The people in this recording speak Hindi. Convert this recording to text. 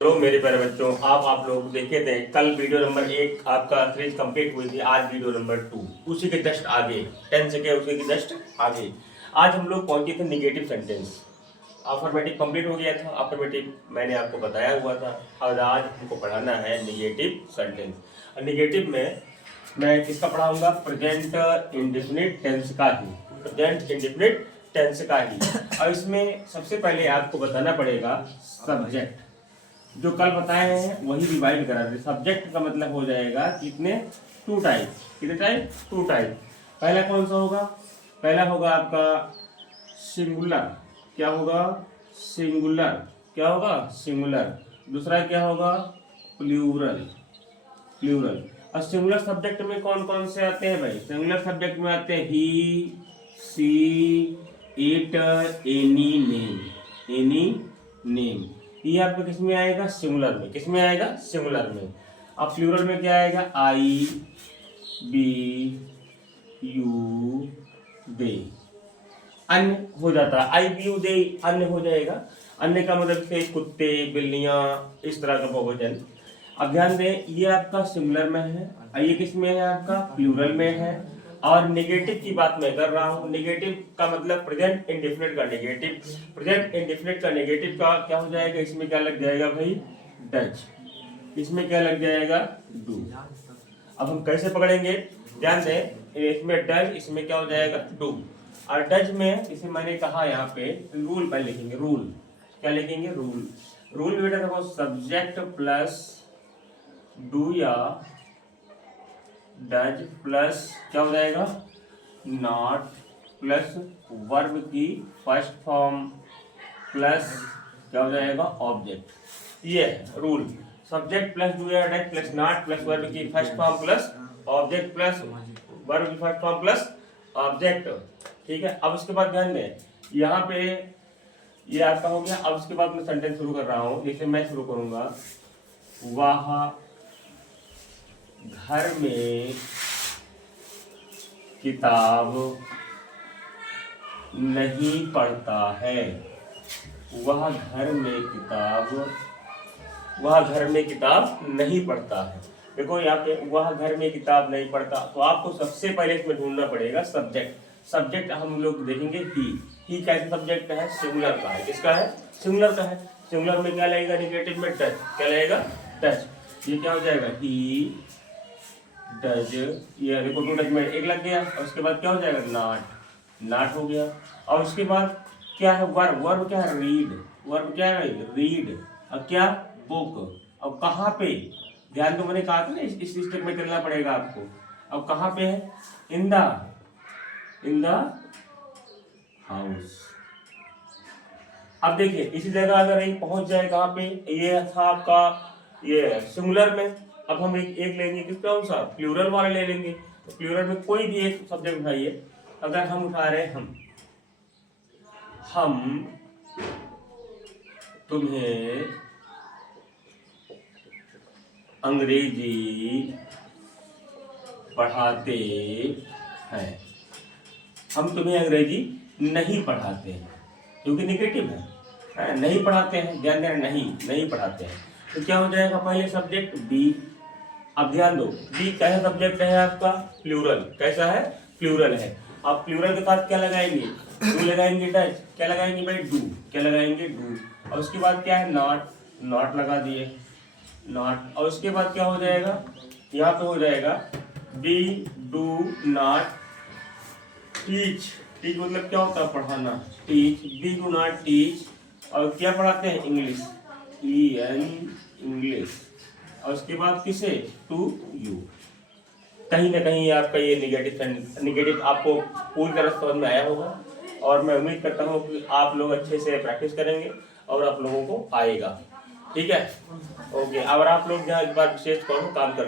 हेलो मेरे प्यारे बच्चों, आप लोग देखे थे कल वीडियो नंबर 1 आपका सीरीज कंप्लीट हुई थी। आज वीडियो नंबर 2 उसी के जस्ट आगे 10 से उसी के जस्ट आगे आज हम लोग पहुंचे थे निगेटिव सेंटेंस। अफर्मेटिव कंप्लीट हो गया था, अफर्मेटिव मैंने आपको बताया हुआ था। और आज हमको पढ़ाना है निगेटिव सेंटेंस। और निगेटिव में मैं किसका पढ़ाऊंगा? प्रेजेंट इंडेफिनिट टेंस का ही, प्रेजेंट इंडेफिनिट टेंस का ही। और इसमें सबसे पहले आपको बताना पड़ेगा सब्जेक्ट। जो कल बताए हैं वही डिवाइड करा दे। सब्जेक्ट का मतलब हो जाएगा कितने? 2 टाइप। कितने टाइप? 2 टाइप। पहला कौन सा होगा? पहला होगा आपका सिंगुलर। क्या होगा? सिंगुलर। क्या होगा? सिंगुलर। दूसरा क्या होगा? प्लूरल। प्लूरल। और सिंगुलर सब्जेक्ट में कौन कौन से आते हैं भाई? सिंगुलर सब्जेक्ट में आते हैं he, she, it, any, name. Any, name ये आपको किस में आएगा? सिंगुलर में। किस में आएगा? सिंगुलर में। अब प्लूरल में क्या आएगा? आई, बी, यू, दे। अन्य हो जाता है, आई, बी, यू, दे अन्य हो जाएगा। अन्य का मतलब से कुत्ते, बिल्लियां, इस तरह का बहुवचन। अब ध्यान दें, ये आपका सिंगुलर में है, ये किस में है? आपका प्लूरल में है। और नेगेटिव की बात मैं कर रहा हूँ। नेगेटिव का मतलब प्रेजेंट इंडेफिनिट का नेगेटिव। प्रेजेंट इंडेफिनिट का नेगेटिव का क्या हो जाएगा? इसमें क्या लग जाएगा भाई? डज। इसमें क्या लग जाएगा? डू। अब हम कैसे पकड़ेंगे? ध्यान दें, इसमें डज, इसमें क्या हो जाएगा? डू। और डज में इसे मैंने कहा यहाँ पे रूल पहले लिखेंगे। रूल क्या लिखेंगे? रूल। रूल बेटा देखो, सब्जेक्ट प्लस डू या डज प्लस क्या हो जाएगा? नॉट प्लस वर्ब की फर्स्ट फॉर्म प्लस क्या हो जाएगा? ऑब्जेक्ट। ये है रूल। सब्जेक्ट प्लस डू या does plus not plus verb की first form plus object plus verb की फर्स्ट फॉर्म प्लस ऑब्जेक्ट। ठीक है। अब उसके बाद ध्यान दें, यहाँ पे ये आपका हो गया। अब उसके बाद मैं सेंटेंस शुरू कर रहा हूँ। जैसे मैं शुरू करूंगा, वह घर में किताब नहीं पढ़ता है। वह घर में किताब नहीं पढ़ता है। देखो यहाँ पे वह घर में किताब नहीं पढ़ता, तो आपको सबसे पहले इसमें ढूंढना पड़ेगा सब्जेक्ट। सब्जेक्ट हम लोग देखेंगे ही कैसे सब्जेक्ट है? सिंगुलर का है। किसका है? सिंगुलर का है। सिंगुलर में क्या लगेगा? नेगेटिव में डज। क्या लगेगा? डज। ये क्या हो जाएगा? He does. ये देखो 2 डज में 1 लग गया। और उसके बाद क्या हो जाएगा? नॉट। नॉट हो गया। और उसके बाद क्या है? वर्ब। वर्ब क्या है? रीड। वर्ब क्या है? रीड। अब क्या? बुक। अब कहाँ पे? ध्यान दो, मैंने कहा था ना इस स्टेप में चलना पड़ेगा आपको। अब कहाँ पे है? In the house. अब देखिए इसी जगह अगर ये पहुंच जाए कहाँ पे? ये था आपका ये सिंगुलर में। अब हम एक लेंगे कि कौन सा? प्लूरल वाला ले लेंगे। तो प्लूरल में कोई भी एक सब्जेक्ट उठाइए। अगर हम उठा रहे हैं हम तुम्हें अंग्रेजी पढ़ाते हैं। हम तुम्हें अंग्रेजी नहीं पढ़ाते हैं, क्योंकि नेगेटिव है। नहीं पढ़ाते हैं, ध्यान देना, नहीं पढ़ाते हैं। तो क्या हो जाएगा? पहले सब्जेक्ट बी। अब ध्यान दो, बी कैसा सब्जेक्ट है आपका? प्लूरल। कैसा है? प्लूरल है। अब प्लूरल के साथ क्या लगाएंगे? डू लगाएंगे। डज। क्या लगाएंगे भाई? डू। क्या लगाएंगे? डू। और उसके बाद क्या है? नॉट। नॉट लगा दिए। नॉट। और उसके बाद क्या हो जाएगा? यहाँ पे हो जाएगा be do not teach. Teach मतलब क्या होता है? पढ़ाना। Teach. Be do not teach. और क्या पढ़ाते हैं? इंग्लिश। इंग्लिश। और उसके बाद किसे? To you. कहीं ना कहीं आपका ये निगेटिव आपको पूरी तरह समझ में आया होगा। और मैं उम्मीद करता हूँ कि आप लोग अच्छे से प्रैक्टिस करेंगे और आप लोगों को आएगा। ठीक है। ओके। अगर आप लोग यहाँ इस बार विशेष काम कर